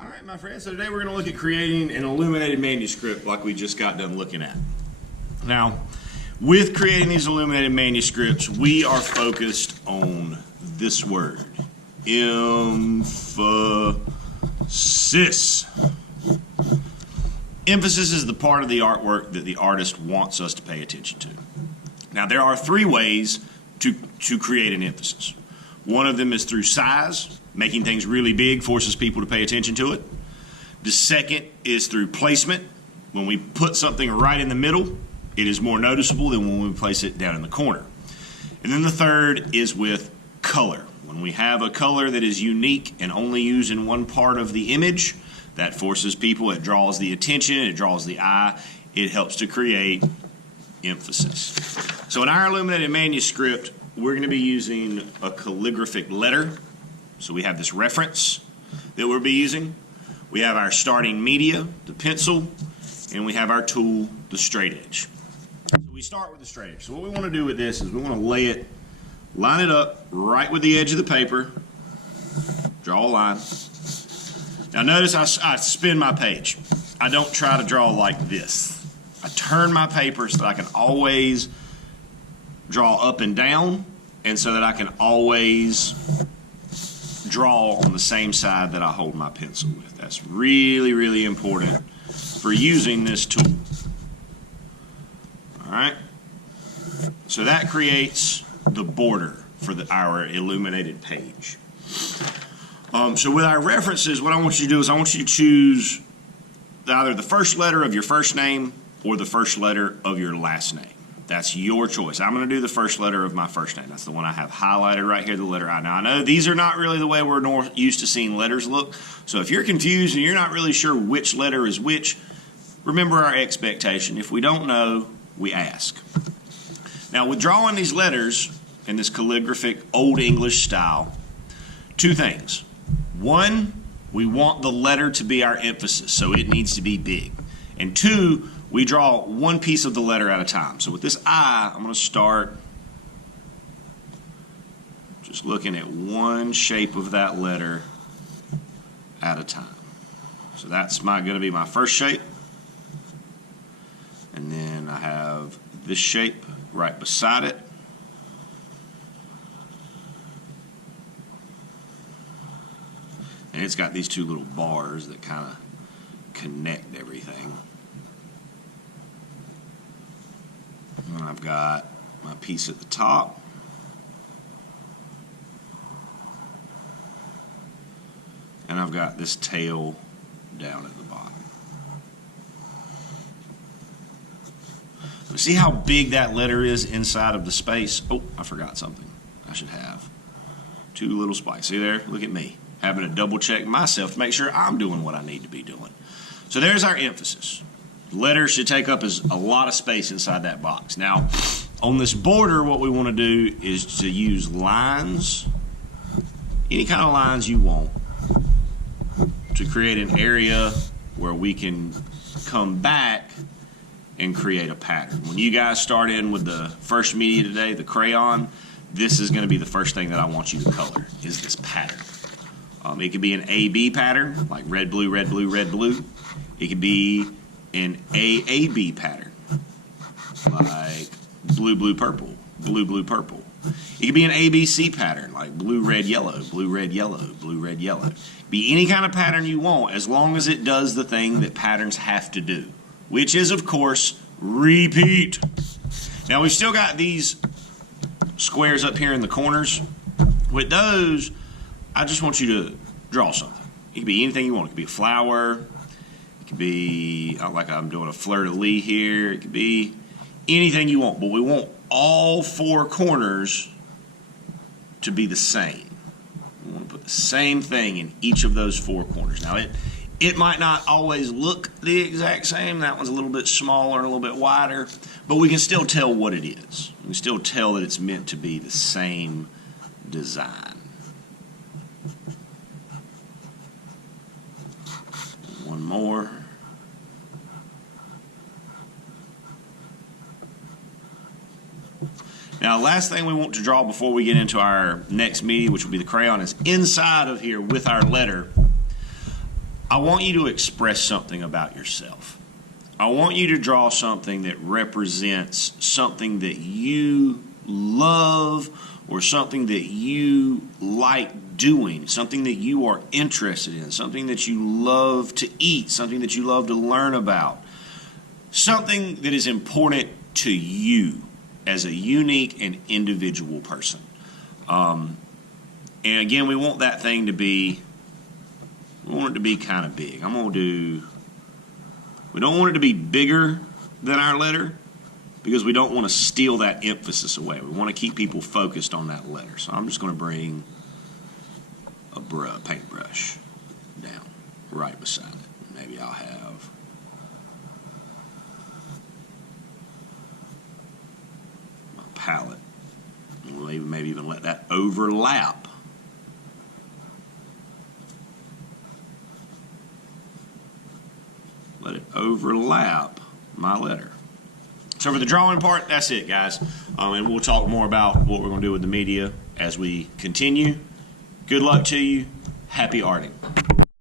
All right, my friends, so today we're going to look at creating an illuminated manuscript like we just got done looking at. Now, with creating these illuminated manuscripts, we are focused on this word, emphasis. Emphasis is the part of the artwork that the artist wants us to pay attention to. Now, there are three ways to create an emphasis. One of them is through size. Making things really big forces people to pay attention to it. The second is through placement. When we put something right in the middle, it is more noticeable than when we place it down in the corner. And then the third is with color. When we have a color that is unique and only used in one part of the image, that forces people, it draws the attention, it draws the eye, it helps to create emphasis. So in our illuminated manuscript, we're going to be using a calligraphic letter. So we have this reference that we'll be using. We have our starting media, the pencil, and we have our tool, the straight edge. So we start with the straight edge. So what we want to do with this is we want to line it up right with the edge of the paper, draw a line. Now notice I spin my page. I don't try to draw like this. I turn my paper so that I can always draw up and down, and so that I can always draw on the same side that I hold my pencil with. That's really, really important for using this tool. All right. So that creates the border for our illuminated page. So with our references, what I want you to do is I want you to choose either the first letter of your first name or the first letter of your last name. That's your choice. I'm going to do the first letter of my first name. That's the one I have highlighted right here, the letter I. Now, I know these are not really the way we're used to seeing letters look. So if you're confused and you're not really sure which letter is which, remember our expectation. If we don't know, we ask. Now, with drawing these letters in this calligraphic Old English style, two things. One, we want the letter to be our emphasis, so it needs to be big. And two, we draw one piece of the letter at a time. So with this I, I'm going to start just looking at one shape of that letter at a time. So that's going to be my first shape. And then I have this shape right beside it. And it's got these two little bars that kind of connect everything. And I've got my piece at the top. And I've got this tail down at the bottom. See how big that letter is inside of the space? Oh, I forgot something. I should have two little spikes. See there? Look at me. Having to double check myself to make sure I'm doing what I need to be doing. So there's our emphasis. Letters should take up a lot of space inside that box. Now, on this border, what we want to do is to use lines, any kind of lines you want, to create an area where we can come back and create a pattern. When you guys start in with the first media today, the crayon, this is going to be the first thing that I want you to color, is this pattern. It could be an A-B pattern, like red, blue, red, blue, red, blue. It could be an AAB pattern, like blue, blue, purple, blue, blue, purple. It could be an ABC pattern, like blue, red, yellow, blue, red, yellow, blue, red, yellow. It could be any kind of pattern you want, as long as it does the thing that patterns have to do, which is, of course, repeat. Now, we've still got these squares up here in the corners. With those, I just want you to draw something. It could be anything you want. It could be a flower. It could be, like I'm doing a fleur-de-lis here. It could be anything you want. But we want all four corners to be the same. We want to put the same thing in each of those four corners. Now, it might not always look the exact same. That one's a little bit smaller, a little bit wider. But we can still tell what it is. We can still tell that it's meant to be the same design. One more. Now, last thing we want to draw before we get into our next media, which will be the crayon, is inside of here with our letter. I want you to express something about yourself. I want you to draw something that represents something that you love or something that you like doing, something that you are interested in, something that you love to eat, something that you love to learn about, something that is important to you as a unique and individual person. And again, we want that thing to be, we want it to be kind of big. We don't want it to be bigger than our letter because we don't want to steal that emphasis away. We want to keep people focused on that letter. So I'm just going to bring a paintbrush down right beside it. Maybe I'll have my palette. We'll maybe even let that overlap. Let it overlap my letter. So for the drawing part, that's it, guys. And we'll talk more about what we're going to do with the media as we continue. Good luck to you. Happy arting.